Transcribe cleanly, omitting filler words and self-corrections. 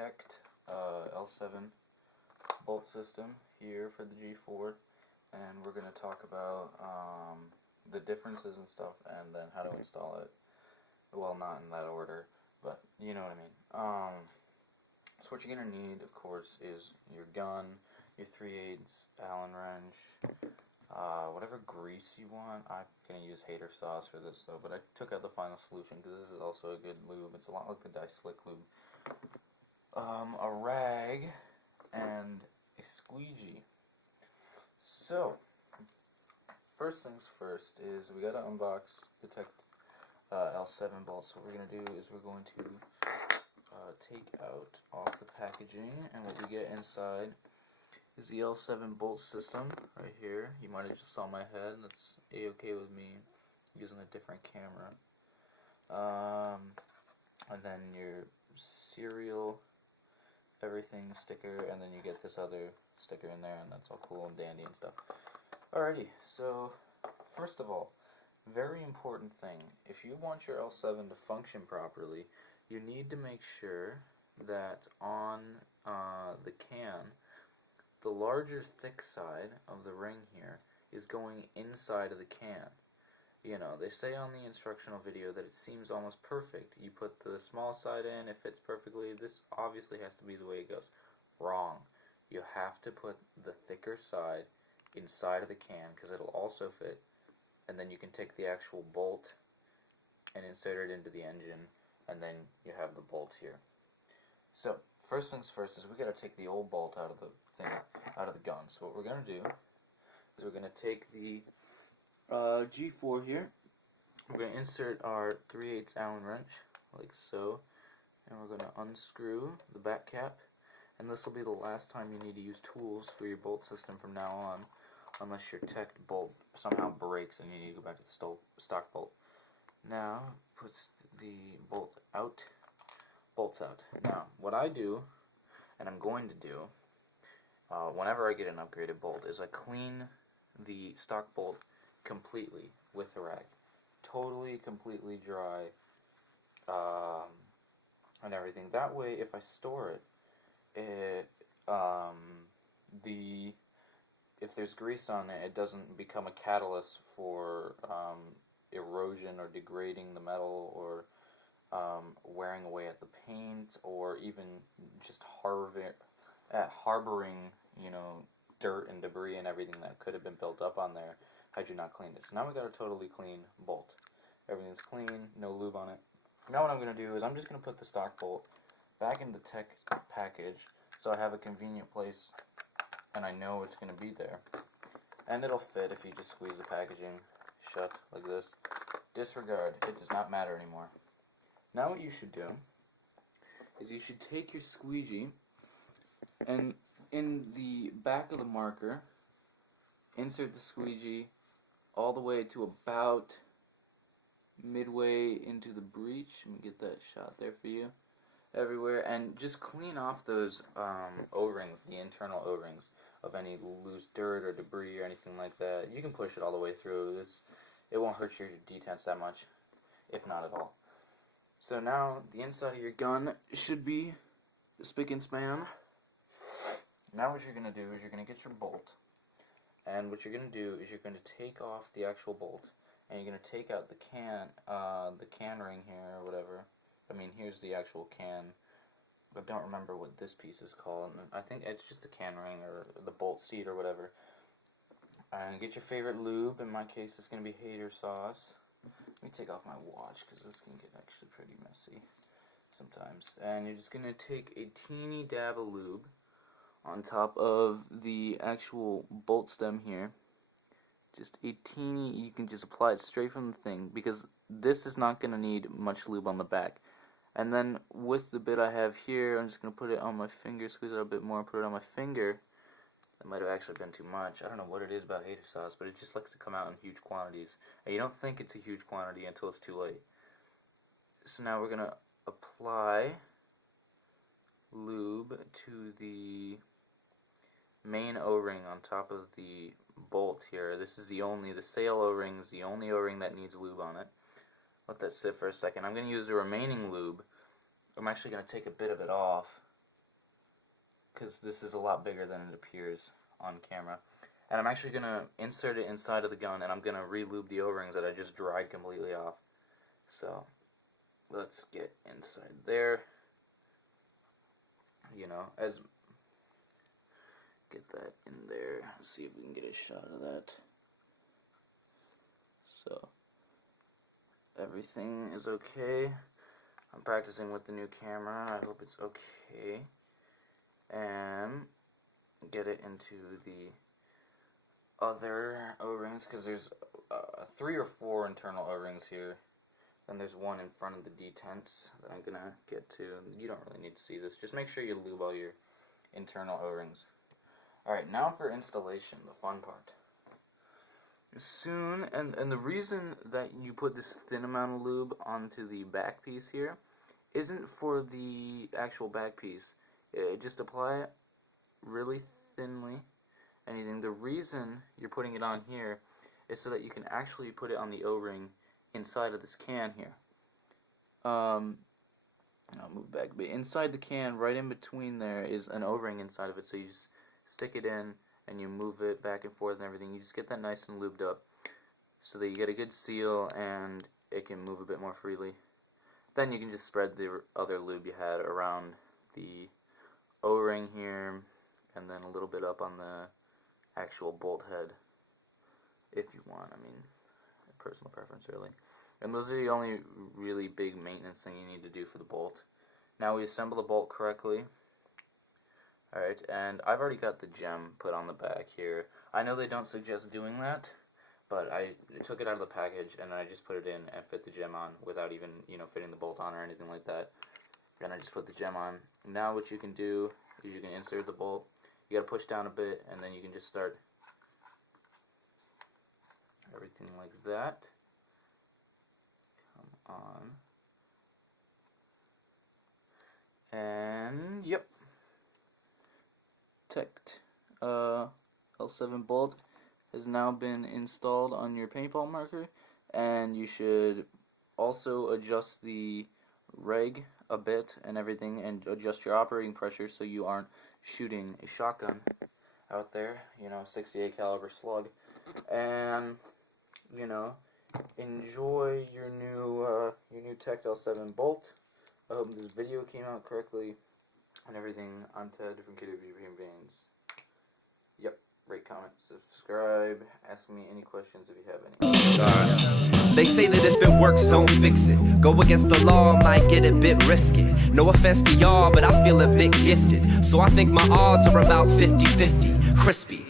TechT L7 bolt system here for the G4, and we're going to talk about the differences and stuff, and then how to install it. Well, not in that order, but you know what I mean. So what you're going to need, of course, is your gun, your 3/8 Allen wrench, whatever grease you want. I'm going to use hater sauce for this though, but I took out the final solution because this is also a good lube. It's a lot like the Slick lube. A rag and a squeegee. So, first things first is we got to unbox the TechT L7 bolts. What we're going to do is we're going to take out off the packaging, and what we get inside is the L7 bolt system right here. You might have just saw my head. That's a-okay with me using a different camera. And then your serial everything sticker, and then you get this other sticker in there, and that's all cool and dandy and stuff. Alrighty, so first of all, very important thing, if you want your L7 to function properly, you need to make sure that on the can, the larger thick side of the ring here is going inside of the can. You know, they say on the instructional video that it seems almost perfect. You put the small side in, it fits perfectly. This obviously has to be the way it goes. Wrong. You have to put the thicker side inside of the can because it'll also fit. And then you can take the actual bolt and insert it into the engine, and then you have the bolt here. So, first things first is we got to take the old bolt out of the thing, out of the gun. So what we're going to do is we're going to take the G4 here. We're going to insert our 3/8 Allen wrench, like so, and we're going to unscrew the back cap, and this will be the last time you need to use tools for your bolt system from now on, unless your TechT bolt somehow breaks and you need to go back to the stock bolt. Now, put the bolts out. Now, what I do, and I'm going to do, whenever I get an upgraded bolt, is I clean the stock bolt completely with a rag. Totally, completely dry, and everything. That way, if I store it, if there's grease on it, it doesn't become a catalyst for erosion or degrading the metal, or wearing away at the paint, or even just harboring, you know, dirt and debris and everything that could have been built up on there had you not cleaned it. So now we got a totally clean bolt. Everything's clean, no lube on it. Now what I'm going to do is I'm just going to put the stock bolt back in the TechT package so I have a convenient place and I know it's going to be there. And it'll fit if you just squeeze the packaging shut like this. Disregard, it does not matter anymore. Now what you should do is you should take your squeegee and in the back of the marker, insert the squeegee all the way to about midway into the breech. Let me get that shot there for you. Everywhere, and just clean off those O-rings, the internal O-rings, of any loose dirt or debris or anything like that. You can push it all the way through. It won't hurt your detents that much, if not at all. So now the inside of your gun should be spick and span. Now what you're going to do is you're going to get your bolt, and what you're going to do is you're going to take off the actual bolt, and you're going to take out the can ring here or whatever. I mean, here's the actual can. I don't remember what this piece is called. I think it's just the can ring or the bolt seat or whatever. And get your favorite lube. In my case, it's going to be hater sauce. Let me take off my watch because this can get actually pretty messy sometimes. And you're just going to take a teeny dab of lube on top of the actual bolt stem here. Just a teeny, you can just apply it straight from the thing because this is not going to need much lube on the back. And then with the bit I have here, I'm just going to put it on my finger, squeeze it out a bit more, put it on my finger. That might have actually been too much. I don't know what it is about hater sauce, but it just likes to come out in huge quantities. And you don't think it's a huge quantity until it's too late. So now we're going to apply lube to the main O-ring on top of the bolt here. This is the sail O-ring is the only O-ring that needs lube on it. Let that sit for a second. I'm going to use the remaining lube. I'm actually going to take a bit of it off because this is a lot bigger than it appears on camera. And I'm actually going to insert it inside of the gun, and I'm going to re-lube the O-rings that I just dried completely off. So, let's get inside there. You know, get that in there. Let's see if we can get a shot of that. So, everything is okay. I'm practicing with the new camera. I hope it's okay. And get it into the other O-rings, because there's 3 or 4 internal O-rings here. Then there's one in front of the detents that I'm gonna get to. You don't really need to see this. Just make sure you lube all your internal O-rings. Alright, now for installation, the fun part. Soon, and the reason that you put this thin amount of lube onto the back piece here isn't for the actual back piece. Just apply it really thinly. Anything. The reason you're putting it on here is so that you can actually put it on the O-ring inside of this can here. I'll move back a bit. Inside the can, right in between there, is an O-ring inside of it. So you just stick it in and you move it back and forth and everything. You just get that nice and lubed up so that you get a good seal and it can move a bit more freely. Then you can just spread the other lube you had around the O-ring here, and then a little bit up on the actual bolt head if you want. I mean, personal preference really. And those are the only really big maintenance thing you need to do for the bolt. Now we assemble the bolt correctly. Alright, and I've already got the gem put on the back here. I know they don't suggest doing that, but I took it out of the package and I just put it in and fit the gem on without even, fitting the bolt on or anything like that. And I just put the gem on. Now what you can do is you can insert the bolt. You gotta push down a bit and then you can just start everything like that. Come on. And yep. TechT L7 bolt has now been installed on your paintball marker, and you should also adjust the reg a bit and everything, and adjust your operating pressure so you aren't shooting a shotgun out there, 68 caliber slug. And enjoy your new TechT L7 bolt. I hope this video came out correctly and everything onto different veins. Yep, rate, comment, subscribe, ask me any questions if you have any. They say that if it works, don't fix it. Go against the law, might get a bit risky. No offense to y'all, but I feel a bit gifted. So I think my odds are about 50-50. Crispy.